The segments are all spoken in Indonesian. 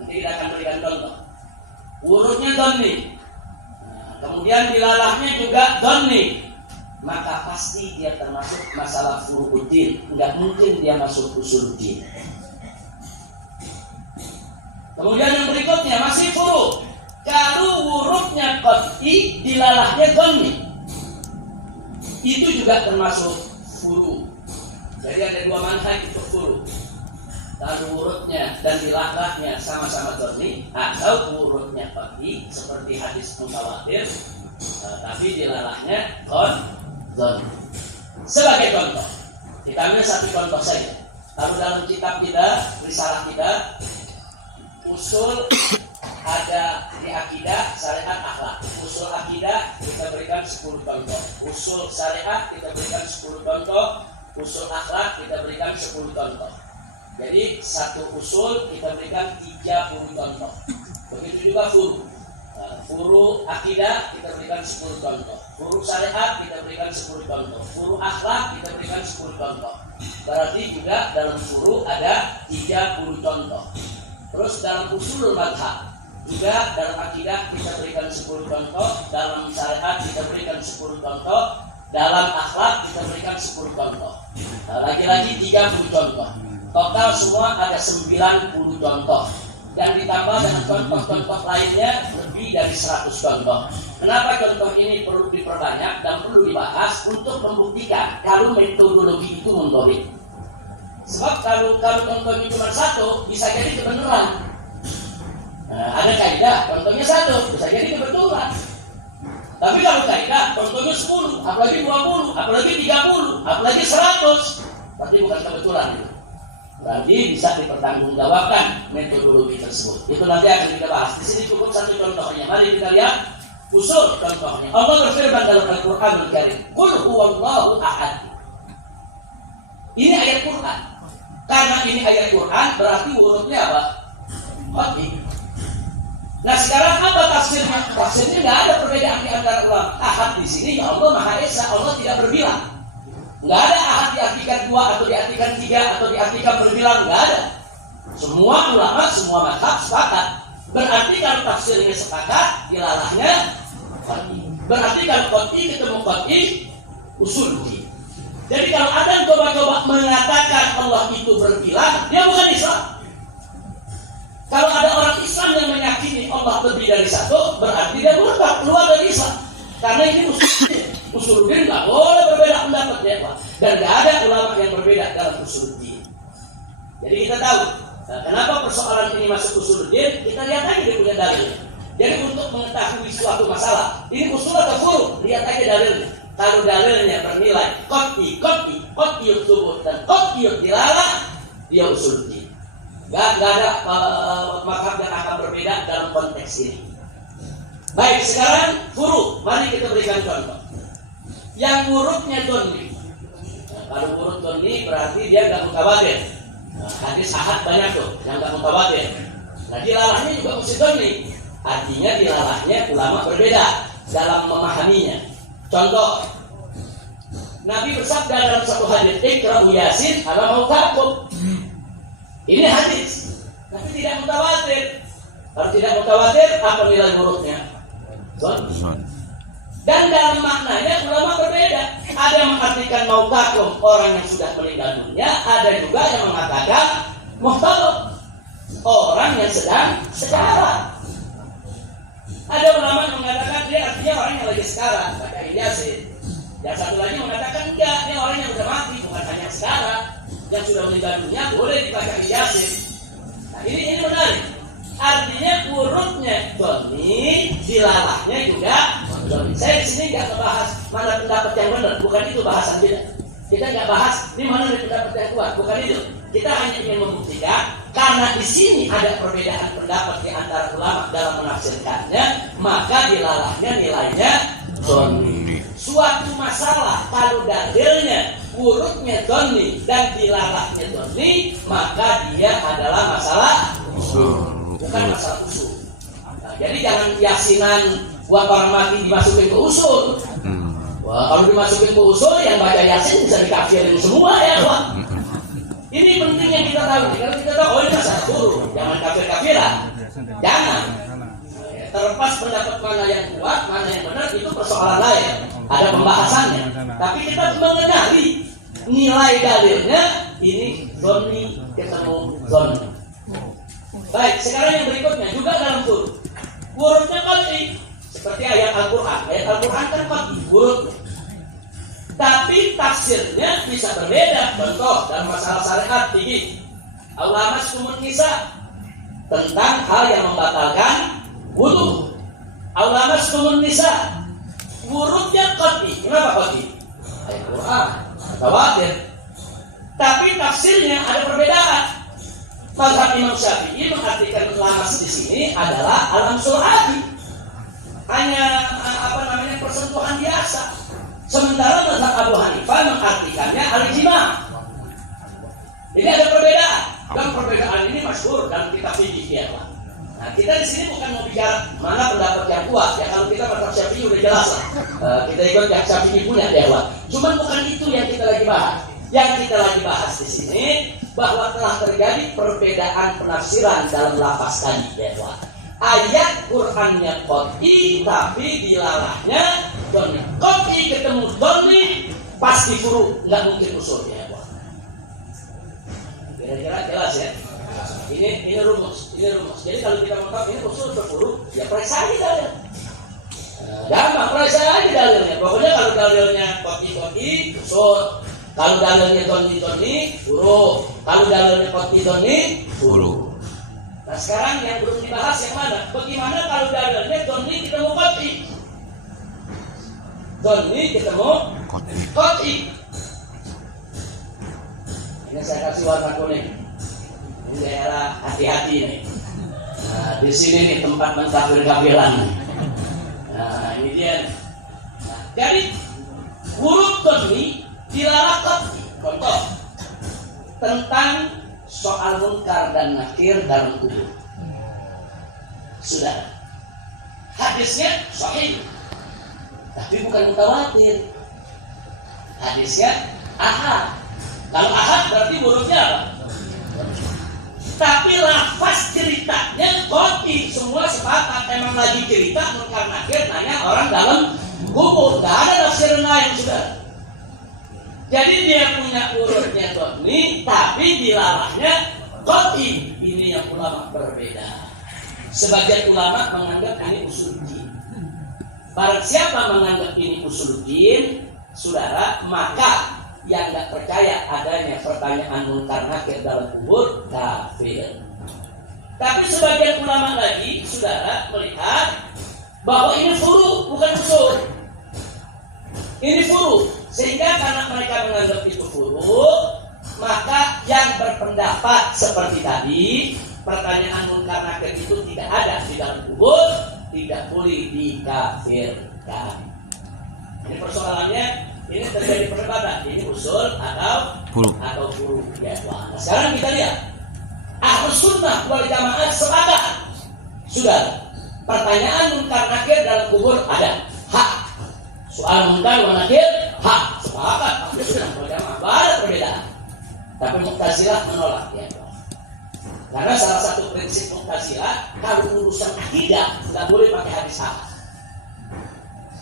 Nanti kita akan berikan contoh. Hurufnya dhanni. Kemudian dilalahnya juga dhanni. Maka pasti dia termasuk masalah furu'uddin. Enggak mungkin dia masuk usuluddin. Kemudian yang berikutnya masih furu'. Kalau hurufnya qat'i, dilalahnya dhanni. Itu juga termasuk furu'. Jadi ada dua manhaj untuk furu'. Kalau hurufnya dan dilalahnya sama-sama dhanni, atau hurufnya qat'i seperti hadis mutawatir, tapi dilalahnya dhanni. Sebagai contoh, kita ambil satu contoh saja. Kalau dalam kitab kita, risalah kita, usul ada di akidah, syariat, akhlak. Usul akidah kita berikan 10 contoh. Usul syariat kita berikan 10 contoh. Usul akhlak kita berikan 10 contoh. Jadi satu usul kita berikan 30 contoh. Begitu juga furu'. Furu' akidah kita berikan 10 contoh. Furu' syariat kita berikan 10 contoh. Furu' akhlak kita berikan 10 contoh. Berarti juga dalam furu' ada 30 contoh. Terus dalam usulul madhab juga dalam akidah kita berikan 10 contoh. Dalam syariat kita berikan 10 contoh. Dalam akhlak kita berikan 10 contoh. Lagi-lagi 30 contoh. Total semua ada 90 contoh. Dan ditambah dengan contoh-contoh lainnya lebih dari 100 contoh. Kenapa contoh ini perlu diperbanyak dan perlu dibahas untuk membuktikan kalau metodologi itu mundorik. Sebab kalau contohnya cuma satu, bisa jadi kebenaran. Ada kaidah, contohnya satu, bisa jadi kebetulan. Tapi kalau kaidah, contohnya 10, apalagi 20, apalagi 30, apalagi 100, berarti bukan kebetulan itu. Berarti bisa dipertanggungjawabkan metodologi tersebut. Itu nanti akan kita bahas. Di sini cukup satu contohnya. Mari kita lihat usul contohnya. Allah berfirman dalam Al-Qur'an Al-Karim, "Qul huwallahu ahad." Ini ayat Quran. Karena ini ayat Quran, berarti hurufnya apa? Qat'i. Nah sekarang apa tafsirnya? Tafsirnya nggak ada perbedaan di antara ulama. Ahad di sini ya Allah Maha Esa, Allah tidak berbilang. Nggak ada ahad diartikan 2 atau diartikan 3 atau diartikan berbilang, nggak ada. Semua ulama, semua mazhab sepakat. Berarti kalau tafsirnya sepakat, dilalahnya qat'i. Berarti kalau qat'i ketemu qat'i, usuluddin. Jadi kalau ada yang coba-coba mengatakan Allah itu berbilang, dia bukan Islam. Kalau ada orang Islam yang meyakini Allah lebih dari satu, berarti dia keluar dari Islam. Karena ini usuluddin. Usuluddin nggak boleh berbeda pendapat ya, Pak. Dan nggak ada ulama yang berbeda dalam usuluddin. Jadi kita tahu kenapa persoalan ini masuk usuluddin. Kita lihat aja dia punya dalil. Jadi untuk mengetahui suatu masalah, ini usul atau furu', lihat aja dalilnya. Kalau dalilnya bernilai qat'i tsubut dan qat'i dilalah, dia usuluddin. Nggak ada mazhab yang akan berbeda dalam konteks ini. Baik, sekarang furu'. Mari kita berikan contoh. Yang hurufnya dhanni. Kalau huruf dhanni berarti dia nggak mutawatir. Hadis ahad banyak tuh yang nggak mutawatir. Nah dilalahnya juga mesti dhanni. Artinya dilalahnya ulama berbeda dalam memahaminya. Contoh, Nabi bersabda dalam satu hadis, "Iqra'u Yasin ala mautakum." Ini hadis, tapi tidak mutawatir. Kalau tidak mutawatir, apa nilai hurufnya? Dhanni. Dan dalam maknanya ulama berbeda. Ada yang mengartikan mautakum, orang yang sudah meninggal dunia. Ada juga yang mengatakan muhtalab, orang yang sedang sekarang. Ada ulama yang mengatakan dia artinya orang yang lagi sekarang, baca Yasin. Yang satu lagi mengatakan enggak, dia orang yang sudah mati, bukan hanya sekarang. Yang sudah meninggal dunia boleh dibaca Yasin. Nah ini menarik. Artinya hurufnya dhanni, dilalahnya juga dhanni. Saya di sini nggak membahas mana pendapat yang benar, bukan itu bahasan kita. Kita nggak bahas di mana pendapat yang kuat, bukan itu. Kita hanya ingin membuktikan karena di sini ada perbedaan pendapat di antara ulama dalam menafsirkannya, maka dilalahnya nilainya dhanni. Suatu masalah kalau dalilnya hurufnya dhanni dan dilalahnya dhanni, maka dia adalah masalah usul. Bukan masalah usul. Nah, jadi jangan yasinan buat orang mati dimasukin ke usul. Wah, kalau dimasukin ke usul yang baca yasin bisa dikafirin semua ya, Pak. Ini penting yang kita tahu. Kalau kita tahu, oh ini masalah usul, jangan kafir-kafir. tidak? Jangan. Terlepas pendapat mana yang kuat, mana yang benar, itu persoalan lain. Ada pembahasannya. Tapi kita mengenali nilai dalilnya. Ini doni ketemu doni. Baik, sekarang yang berikutnya juga dalam huruf. Hurufnya qat'i seperti ayat Al-Quran. Ayat Al-Quran kan qat'i hurufnya. Tapi tafsirnya bisa berbeda. Contoh dalam masalah syariat tinggi. Aulamas kumun nisa tentang hal yang membatalkan wudu. Aulamas kumun nisa hurufnya qat'i. Kenapa qat'i? Ayat Quran. Tawatir. Tapi tafsirnya ada perbedaan. Mazhab Imam Syafi'i mengartikan lamas di sini adalah alam sur'ati. Hanya persentuhan biasa. Sementara mazhab Abu Hanifah mengartikannya al-jima'. Jadi ada perbedaan. Dan perbedaan ini masyhur dalam kitab fikih ya, Pak. Nah, kita di sini bukan mau bicara mana pendapat yang kuat. Ya kalau kita mazhab Syafi'i udah jelas lah. Kita ikut yang Syafi'i punya ya, Pak. Cuman bukan itu yang kita lagi bahas. Yang kita lagi bahas di sini bahwa telah terjadi perbedaan penafsiran dalam lafaz tadi ya, Pak. Ayat Qur'annya qat'i tapi dilalahnya doni. Qat'i ketemu doni pasti furu, nggak mungkin usul ya, Pak. Kira-kira jelas ya. Ini rumus. Jadi kalau kita mau tahu ini usul berfuru, ya periksa aja dalil. Gampang, periksa aja dalilnya. Pokoknya kalau dalilnya qat'i usul. Kalau dalilnya doni furu. Kalau dalilnya qat'i furu. Nah sekarang yang belum dibahas yang mana? Bagaimana kalau dalilnya doni ketemu qat'i? Doni ketemu qat'i. Ini saya kasih warna kuning. Ini daerah hati-hati nih. Nah, di sini nih tempat mengkafir-kafiran. Nah ini dia. Nah, jadi huruf doni dilarang qat'i. Contoh tentang soal munkar dan nakir dalam kubur. Sudah. Hadisnya sahih. Tapi bukan mutawatir. Hadisnya ahad. Kalau ahad berarti hurufnya apa? Tapi lafaz ceritanya qat'i. Semua sepakat emang lagi cerita munkar nakir nanya orang dalam kubur. Tidak ada tafsir lain sudah. Jadi dia punya urutnya doni, tapi dilarangnya qat'i. Ini yang ulama berbeda. Sebagian ulama menganggap ini usuluddin. Barang siapa menganggap ini usuluddin, saudara, maka yang tidak percaya adanya pertanyaan munkar nakir dalam kubur kafir. Tapi sebagian ulama lagi, saudara, melihat bahwa ini furu, bukan usul. Ini furu. Sehingga karena mereka menganggap itu furu, maka yang berpendapat seperti tadi, pertanyaan munkar nakir itu tidak ada di dalam kubur, tidak boleh dikafirkan. Ini persoalannya, ini terjadi perdebatan, ini usul atau furu. Ya, nah, sekarang kita lihat, Ahlus Sunnah wal Jamaah sepakat. Sudah, pertanyaan munkar nakir dalam kubur ada, hak. Soal munkar wal nakir hak, sepakat. Ahlus Sunnah wal Jamaah, ada perbedaan. Tapi Mu'tazilah menolak ya. Karena salah satu prinsip Mu'tazilah, kalau urusan akidah nggak boleh pakai hadis ahad.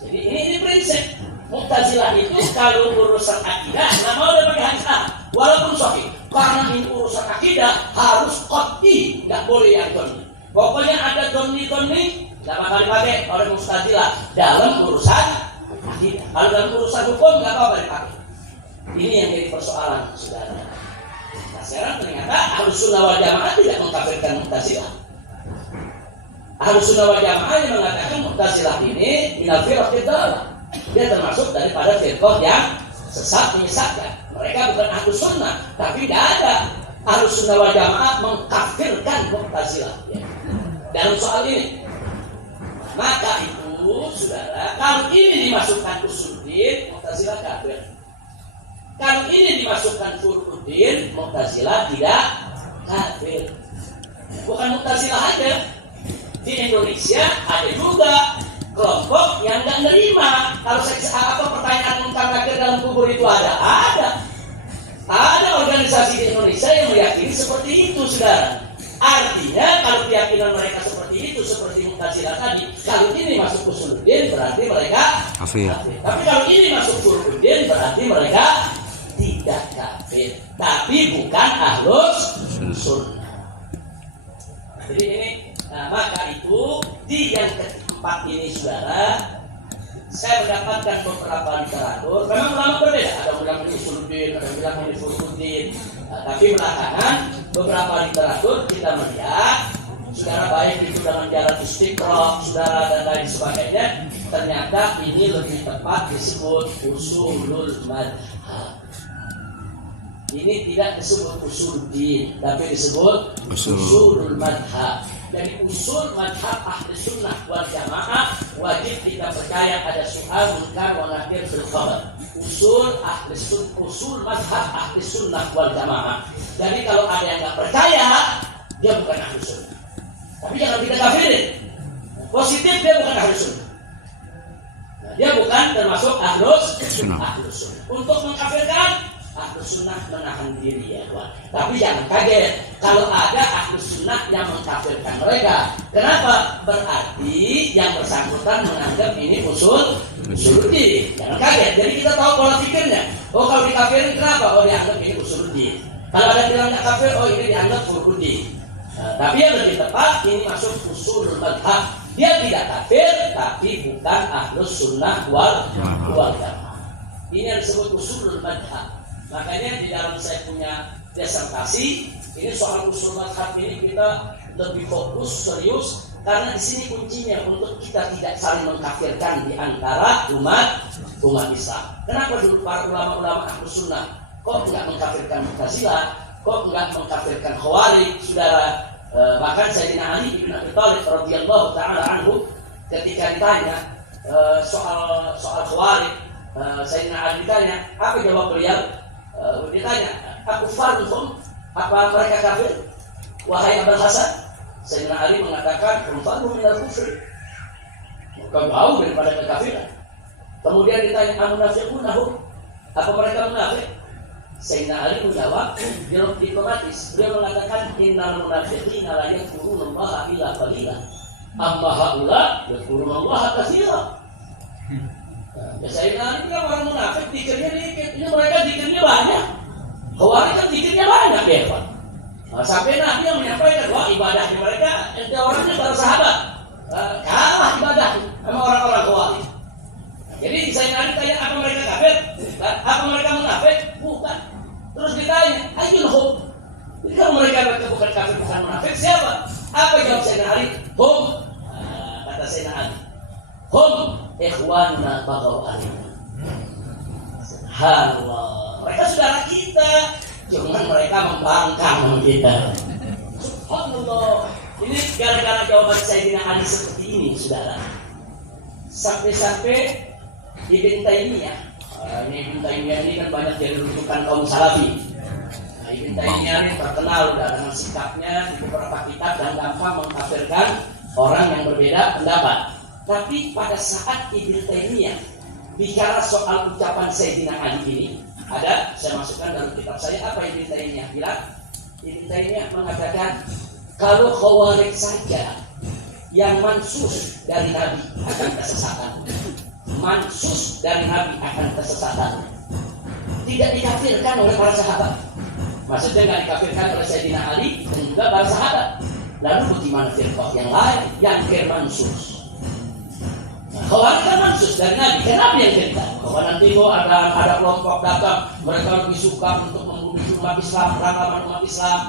Jadi ini prinsip Mu'tazilah itu kalau urusan akidah nggak mau dia pakai hadis ahad, walaupun sahih. Karena ini urusan akidah harus qat'i, nggak boleh yang doni. Pokoknya ada doni nggak bakal dipakai oleh Mu'tazilah dalam urusan akidah. Kalau dalam urusan hukum nggak apa-apa dipakai. Ini yang jadi persoalan, saudara. Nah sekarang ternyata Ahlus Sunnah wal Jamaah tidak mengkafirkan Mu'tazilah. Ahlus Sunnah wal Jamaah yang mengatakan Mu'tazilah ini minal firqah dhalah. Dia termasuk daripada firqah yang sesat, menyesatkan. Mereka bukan Ahlus Sunnah, tapi tidak ada Ahlus Sunnah wal Jamaah mengkafirkan Mu'tazilah ya. Dalam soal ini. Maka itu, saudara, kalau ini dimasukkan usuluddin, Mu'tazilah kafir. Kalau ini dimasukkan furu'uddin, Mu'tazilah tidak kafir. Bukan Mu'tazilah aja. Di Indonesia ada juga kelompok yang nggak nerima kalau pertanyaan munkar nakir dalam kubur itu ada organisasi di Indonesia yang meyakini seperti itu, saudara. Artinya kalau pihak keyakinan mereka seperti itu, seperti Mu'tazilah tadi, kalau ini masuk usuluddin berarti mereka kafir. Tapi kalau ini masuk furu'uddin berarti mereka tidak kafir, tapi bukan ahlus sunnah. Jadi ini, maka itu di yang keempat ini saudara, saya mendapatkan beberapa literatur. Memang ulama berbeda, ada bilang ini usuluddin, ada bilang ini furu'uddin. Tapi belakangan beberapa literatur kita melihat, saudara, baik itu dengan jalan istiqra, saudara, dan lain sebagainya, ternyata ini lebih tepat disebut usulul madhab. Ini tidak disebut usuluddin, tapi disebut usulul madhab. Jadi usul madhab ahli sunnah wal jamaah wajib kita percaya ada soal munkar wa nakir fil khabar. Usul madhab ahli sunnah wal jamaah. Jadi kalau ada yang nggak percaya, dia bukan ahli sunnah. Tapi jangan kita kafirin. Positif dia bukan ahli sunnah. Nah, dia bukan termasuk ahlus sunnah. Untuk mengkafirkan, ahlus sunnah menahan diri ya Tuhan. Tapi jangan kaget kalau ada ahlus sunnah yang mengkafirkan mereka. Kenapa? Berarti yang bersangkutan menganggap ini usuluddin. Jangan kaget. Jadi kita tahu pola pikirnya. Oh, kalau dikafirin kenapa? Oh, dianggap ini usuluddin. Kalau ada yang bilang nggak kafir, oh ini dianggap furu'uddin. Tapi yang lebih tepat ini masuk usulul madhab. Dia tidak kafir, tapi bukan ahlus sunnah wal jamaah. Ini yang disebut usulul madhab. Makanya di dalam saya punya disertasi ini soal usul madhab ini kita lebih fokus serius karena di sini kuncinya untuk kita tidak saling mengkafirkan di antara umat Islam. Kenapa dulu para ulama-ulama ahlus sunnah kok enggak mengkafirkan Mu'tazilah, kok enggak mengkafirkan Khawarij, saudara? Bahkan Sayyidina Ali bin Abi Thalib radhiyallahu taala anhu ketika ditanya soal Khawarij, Sayyidina Ali ditanya, apa jawab beliau? Ditanya, aku farduhum, apa mereka kafir? Wahai Abul Hasan, Sayyidina Ali mengatakan, farduhum minal kufri, mereka jauh daripada kekafiran. Kemudian ditanya, amunafiqunahum, apa mereka munafik? Sayyidina Ali menjawab diplomatis. Beliau mengatakan, innal munafiqina la yadhkuruna Allah illa qalila, amma haula yadhkuruna Allah katsiran. Ya Sayyidina Ali bilang orang munafik dikirnya dikit, ini mereka dikirnya banyak. Khawarij kan dikirnya banyak ya Pak. Nah, sampai Nabi yang menyampaikan bahwa ibadahnya mereka ente orangnya para sahabat kalah ibadah sama orang-orang Khawarij. Jadi Sayyidina Ali tanya apa mereka kafir? Apa mereka munafik? Bukan. Terus ditanya, ayul hum. Jadi kalau mereka bukan kafir bukan munafik, siapa? Apa jawab Sayyidina Ali? Hum. Kata Sayyidina Ali, hum ikhwanuna baghaw alaina. Subhanallah. Mereka saudara kita, cuman mereka membangkang kita. Subhanallah. Ini gara-gara jawaban Sayyidina Ali seperti ini, saudara. Sampai-sampai Ibn Taimiyah. Ibn Taimiyah ini kan banyak jadi rujukan kaum Salafi. Ibn Taimiyah ini terkenal dengan sikapnya di beberapa kitab dan gampang mengkafirkan orang yang berbeda pendapat. Tapi pada saat Ibn Taimiyah bicara soal ucapan Sayyidina Ali ini, ada, saya masukkan dalam kitab saya, apa Ibn Taimiyah bilang? Ibn Taimiyah mengatakan, kalau Khawarij saja yang mansus dari Nabi akan kesesatan, mansus dari Nabi akan kesesatan, tidak dikafirkan oleh para sahabat. Maksudnya tidak dikafirkan oleh Sayyidina Ali dan juga para sahabat. Lalu bagaimana firqah yang lain yang mansus? Khawarij kan mansus dari Nabi, kan Nabi yang cerita bahwa nanti ada kelompok datang, mereka lebih suka untuk membunuh umat Islam, rangkaman umat Islam,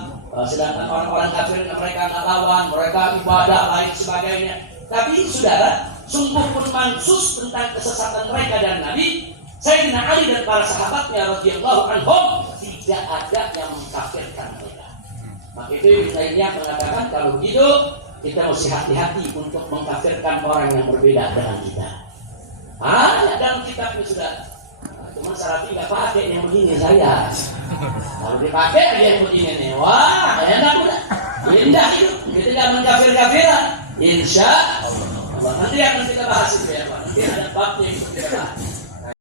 sedangkan orang-orang kafir mereka nggak lawan, mereka ibadah lain sebagainya. Tapi saudara, sungguh pun mansus tentang kesesatan mereka dan Nabi, Sayyidina Ali dan para sahabatnya radhiyallahu anhum tidak ada yang mengkafirkan mereka. Maka itu lainnya mengatakan kalau begitu kita mesti hati-hati untuk mengkafirkan orang yang berbeda dengan kita. Ya dalam kitabnya sudah. Cuma Salafi nggak pakai yang begini saya. Kalau dipakai ada yang begini nih, wah enak udah, indah itu. Kita tidak mengkafir-kafiran. Insya Allah. Nanti akan kita bahas itu ya Pak. Nanti ada babnya yang kita bahas.